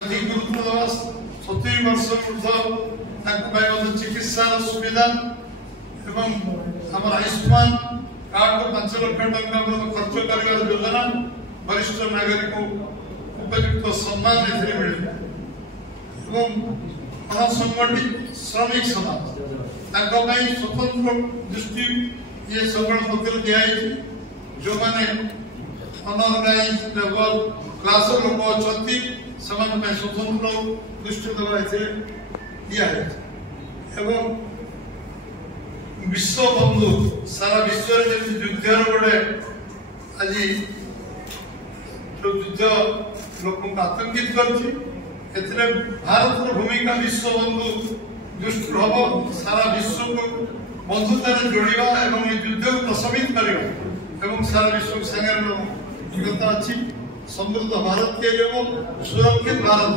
गुरुत्व देवा 70 वर्ष ऊर्ध चिकित्सा सुविधा एवं आम आयुष्मान कार्ड को 5 लाख टका खर्च कर योजना वरिष्ठ नागरिक उपयुक्त सम्मान मिले असंगठित श्रमिक समाज स्वतंत्र दृष्टि ये संगठन पत्र दिखाई जो मैंने अनऑर्गेनाइज लेवल क्लास लोक अच्छा स्वतंत्र दृष्टि देवा दिया विश्व बंधु सारा विश्व युद्ध गोटे आज जो युद्ध लोक आतंकित कर भारत भूमिका विश्व बंधु दृष्टि हम सारा विश्व को बंधुतार जोड़ा और युद्ध को प्रशमित कर सारा विश्व संगता अच्छी समृद्ध भारत के सुरक्षित भारत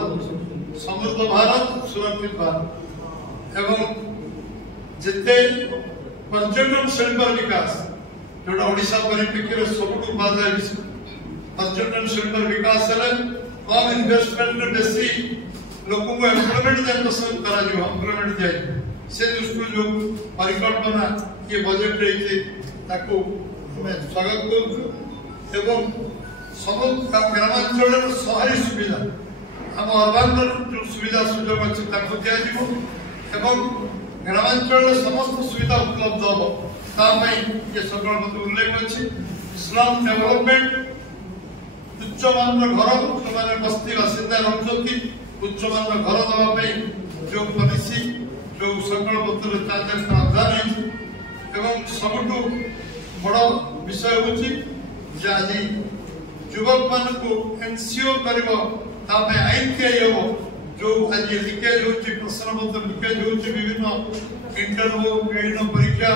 समृद्ध भारत सुरक्षित भारत एवं जिते पर्यटन शिल्प विकास जोटा ओडिशा परिप्रेक्षी सब पर्यटन शिल्प विकास कम इन्वेस्टमेंट बेसी लोक को एम्प्लॉयमेंट पसंद एम्प्लॉयमेंट जाए से दृष्टि जो परिकल्पना ये बजेट रही स्वागत कर सब ग्रामांचल शहरी सुविधा आम अर्बान जो सुविधा सुजोग अच्छे दिया ग्रामांचल समस्त सुविधा उपलब्ध हम ये संकल्प उल्लेख अच्छी स्लम डेवलपमेंट उच्च मान घर जो मैंने बस्ती बासिंदा रही उच्च मान घर देवाई जो पॉलिसी जो संकल्प प्रावधान एवं सबुठ बड़ विषय हूँ आज युवक मान को एनसीओर कर आईन या जो आज लिकेज हो प्रश्न पत्र लिकेज हो विभिन्न इंटरव्यू विभिन्न परीक्षा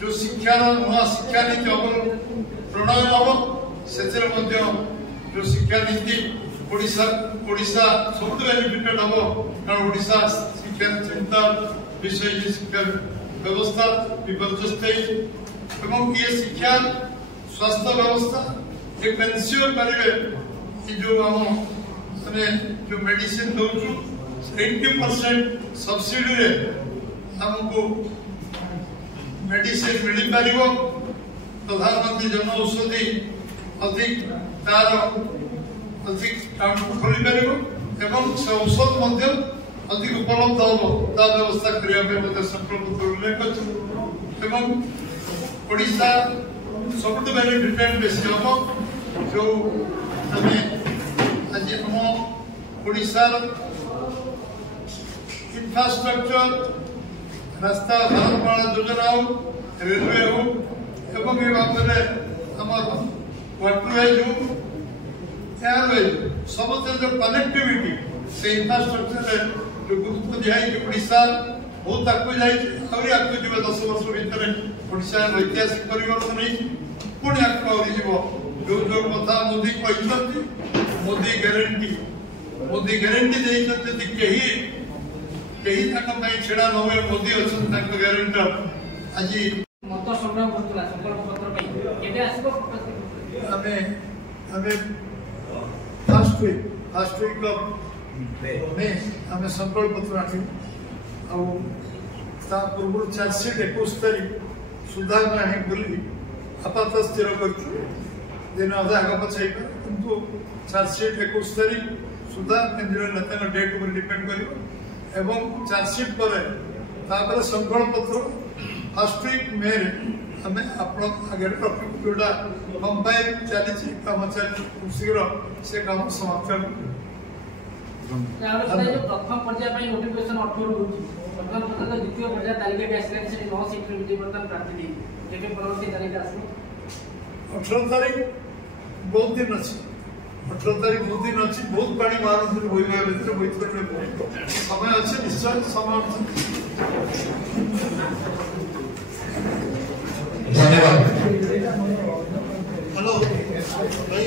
जो शिक्षा नुआ शिक्षा नीति प्रणयन हम से जो शिक्षा नीति ओडिशा सब बेनिफिटेड हम कारण ओडिशा शिक्षा चिंता विषय शिक्षा व्यवस्था विपर्यस्त ये शिक्षा स्वास्थ्य व्यवस्था एक एनसीओर करेंगे जो हम जो मेडिसिन दौचु 80% सब्सिडी रे हमको मेडिसिन मिल पार प्रधानमंत्री जन औषधि अधिक तार अधिक खोल पार से औषध अधिक उपलब्ध हम व्यवस्था करने संकल्प उल्लेख ओडिशा सब बेनिफिटेड बेसी हम जो आज हम ओडिशार इंफ्रास्ट्रक्चर रास्ता भारतमाला योजना हो रेलवे हो एवं ये बात वाटरवेज हो एयरवेज समस्त जो कनेक्टिविटी से इंफ्रास्ट्रक्चर जो गुरुत्व दिखाई ओडिशा बहुत आगे जाए आगे जी 10 वर्ष भितर ओडिशा ऐतिहासिक परिवर्तन नहीं पुणी आगे जो जो कथा मोदी कहते मोदी गारंटी देते छेड़ा न हुए मोदी अच्छा गारंटर आज मत संग्राम करतला संकल्प पत्र पे केबे आसीबो हमें फर्स्ट वीक में हमें संकल्प पत्र आठी आ पूर्व चार्जशीट 21 तारीख सुधा नहीं बोली आपात स्थिर कर दिन अधा आग पछाई किंतु चार्जशीट 21 तारीख सुधा केंद्रीय नेता डेट पर डिपेंड कर चार्जशीट पर संकल्प पत्र फर्स्ट वीक मे हमें आगे रखी जोटा कंपाइल चली कम चली शीघ्र से काम समाप्त कर प्रथम पर्याय नोटिफिकेशन 18 होची प्रथम पर्याय द्वितीय पर्याय तालिका भी आसला से 9 सीट विद्यमान प्रार्थी दी जेके परवर्ती तालिका आसो 18 तारीख बहुत दिन अच्छी 18 तारीख बहुत दिन अच्छी बहुत पानी मारन होई गया भीतर होई समय अच्छे निश्चय समय धन्यवाद। हेलो भाई